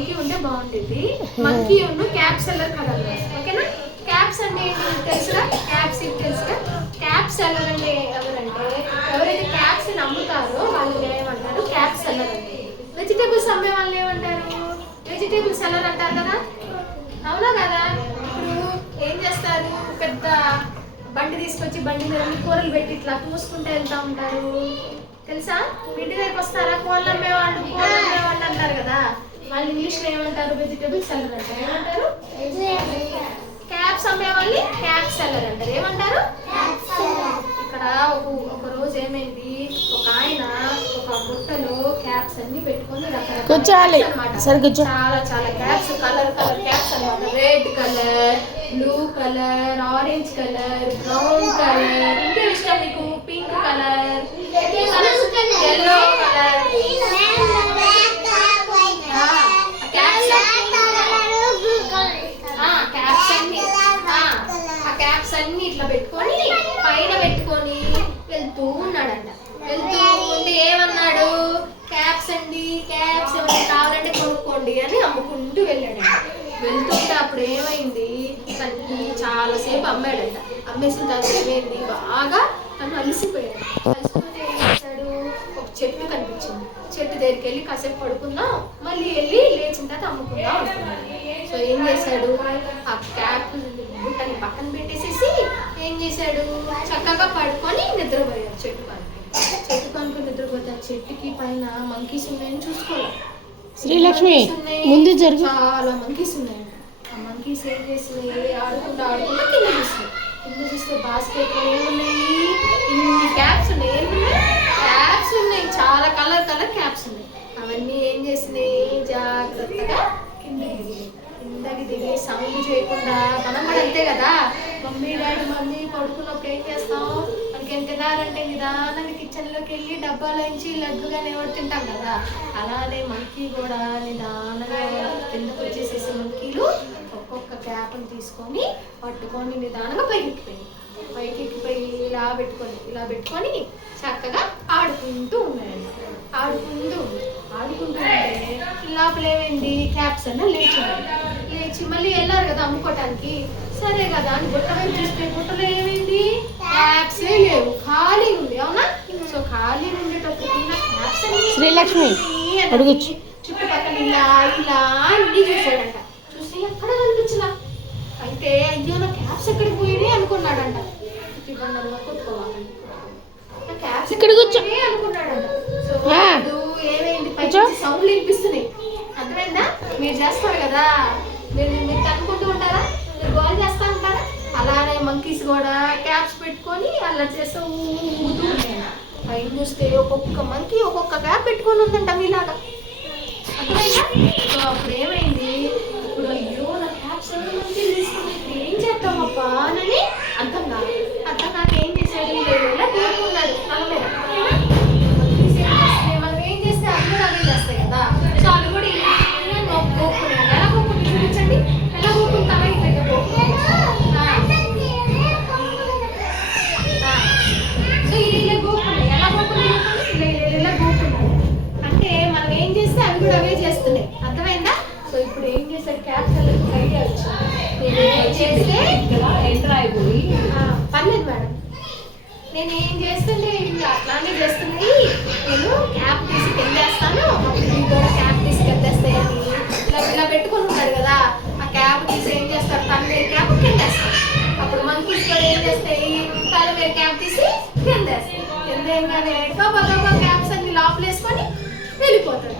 Monkey ఉంటే బాగుంటుంది. Monkey ఉన్న క్యాప్ సెల్లర్ కలర్. ఓకేనా? క్యాప్స్ అంటే ఏంటి తెలుసుగా? క్యాప్స్ తెలుసుగా? క్యాప్ సెల్లర్ అంటే ఎవరంటే ఎవరైతే క్యాప్స్ అమ్ముతారో వాళ్ళు ఏమంటారు? క్యాప్ సెల్లర్ అంటే. వెజిటేబుల్స్ అమ్మే వాళ్ళు ఏమంటారు? వెజిటేబుల్ సెల్లర్ అంటారు కదా, అవునా కదా? ఇప్పుడు ఏం చేస్తారు, పెద్ద బండి తీసుకొచ్చి బండి మీద కూరలు పెట్టి ఇట్లా చూసుకుంటూ వెళ్తా ఉంటారు తెలుసా? ఇంటి దగ్గరికి వస్తారా కోళ్ళు అమ్మేవాళ్ళు అంటారు కదా, వాళ్ళు ఇంగ్లీష్లో ఏమంటారు? వెజిటేబుల్ సెల్లర్ అంటారు. ఏమంటారు? క్యాప్స్ అమ్మే వాళ్ళని క్యాప్ సెల్లర్ అంటారు. ఏమంటారు? ఇక్కడ ఒక రోజు ఏమైంది, ఒక ఆయన ఒక బుట్టలో క్యాప్స్ అన్ని పెట్టుకొని చాలా చాలా క్యాప్స్, కలర్ క్యాప్స్ అన్నమాట. Red colour, blue colour, orange colour, brown colour, ఇంకే ఇష్టం మీకు? Pink colour, yellow colour, caps అన్ని ఇట్లా పెట్టుకొని పైన పెట్టుకొని వెళ్తూ ఉన్నాడంట. వెళ్తూ ఉంటే ఏమన్నాడు? క్యాప్స్ అండి, క్యాప్స్ ఏమైనా కావాలంటే కొనుక్కోండి అని అమ్ముకుంటూ వెళ్ళాడంట. వెళ్తుంటే అప్పుడు ఏమైంది, తనకి చాలాసేపు అమ్మాడంట. అమ్మేసిన తర్వాత ఏమైంది, బాగా తను అలసిపోయాడు. అలసిపోతే ఏం చేశాడు, ఒక చెట్టు కనిపించింది. చెట్టు దగ్గరికి వెళ్ళి కాసేపు పడుకుందాం, మళ్ళీ వెళ్ళి లేచిన తర్వాత అమ్ముకుందాం అనుకున్నాడు. సో ఏం చేశాడు, ఆ క్యాప్ బుట్టని పక్కన పెట్టేసేసి ఏం చేశాడు, చక్కగా పడుకొని నిద్రపోయాడు. చెట్టు కనుక నిద్రపోతే ఆ చెట్టుకి పైన మంకీస్ ఉన్నాయని చూసుకోవాలి. శ్రీలక్ష్మి ముందు చాలా మంకీస్ ఉన్నాయి. ఆ మంకీస్ ఏం చేసినాయి, ఆడుకుంటూ కింద చూస్తే బాస్కెట్ లో ఏమున్నాయి, ఇన్ని క్యాప్స్ ఉన్నాయి. ఏమున్నాయి? క్యాప్స్ ఉన్నాయి, చాలా కలర్ క్యాప్స్ ఉన్నాయి. అవన్నీ ఏం చేసినాయి, జాగ్రత్తగా కిందకి దిగి సౌండ్ చేయకుండా. మనం కూడా అంతే కదా, మమ్మీ పడుకున్నప్పుడు ఏం చేస్తాం, మనకి ఏం తినాలంటే నిదానంగా కిచెన్లోకి వెళ్ళి డబ్బాలోంచి లడ్డుగా ఎవరు తింటాం కదా, అలానే మంకీ కూడా నిదానంగా కిందకు వచ్చేసేసి మంకీలు ఒక్కొక్క క్యాప్ని తీసుకొని పట్టుకొని నిదానంగా పైకి ఎక్కిపోయి ఇలా పెట్టుకొని చక్కగా ఆడుకుంటూ ఉన్నాయండి. ఆడుకుంటుంటే లోపల ఏమైంది, క్యాప్స్ అన్న లేచి మళ్ళీ వెళ్ళారు కదా అమ్ముకోవటానికి. సరే కదా అని బుట్ట వైపు చూస్తే బుట్టలో ఏమైంది, క్యాప్సే లేవు, ఖాళీ ఉంది. అవునా? సో ఖాళీ ఉండేటప్పుడు క్యాప్స్ శ్రీలక్ష్మి చుట్టుపక్కల ఇలా అన్ని చూసాడంట. చూసి ఎక్కడ కనిపించలా. అయితే అయ్యో నా క్యాప్స్ ఎక్కడికి పోయినాయి అనుకున్నాడంట. క్యాప్స్ ఇక్కడ అనుకున్నాడంట. సో ఏమైంది, పైకి సౌండ్లు వినిపిస్తున్నాయి. అర్థమైందా? మీరు చేస్తారు కదా, మీరు అనుకుంటూ ఉంటారా, మీరు గోల్ చేస్తూ ఉంటారా, అలానే మంకీస్ కూడా క్యాప్స్ పెట్టుకొని అలా చేస్తూ ఊగుతూ ఉంటాయి. పైన చూస్తే ఒక్కొక్క మంకీ ఒక్కొక్క క్యాప్ పెట్టుకొని ఉందంట మీలాగా. అర్థమైందా? సో అప్పుడు ఏమైంది, ఇప్పుడు అయ్యో నా క్యాప్స్ మంకీ తీసుకుని ఏం చేద్దామప్పా అని అర్థం కాదు ఏం చేశాడు, ఇలా కోరుకున్నాడు తల మీద. మనం ఏం చేస్తే అవి కూడా అవే చేస్తాయి కదా. సో అవి కూడా కోరుకున్నాడు. ఎలా కోరుకుంటు చూపించండి, ఎలా కోరుకుంటారా, ఇట్లా కోరుకుంటారు. సో ఇలా కోరుకున్నాయి. ఎలా కోరుకున్నాడు, ఇలా కోరుకున్నాడు. అంటే మనం ఏం చేస్తే అవి కూడా అవే చేస్తున్నాయి. అర్థమైందా? సో ఇప్పుడు ఏం చేశాడు, క్యాప్స్ ఐడియా వచ్చింది. నేను ఏం చేస్తే పర్లేదు మేడం, నేను ఏం చేస్తుంటే అట్లానే చేస్తున్నాయి, నేను క్యాప్ తీసి కిందేస్తాను, కూడా క్యాప్ తీసి కిందేస్తాయని ఇలా పెట్టుకొని ఉంటాడు కదా, ఆ క్యాప్ తీసి ఏం చేస్తాడు, తన మీద క్యాప్ కిందేస్తాడు. అప్పుడు మంకీస్ కూడా ఏం చేస్తాయి, తన మీద క్యాప్ తీసి కిందేస్తాయి. కిందేగానే క్యాప్స్ అన్ని లోపలేసుకొని వెళ్ళిపోతాడు.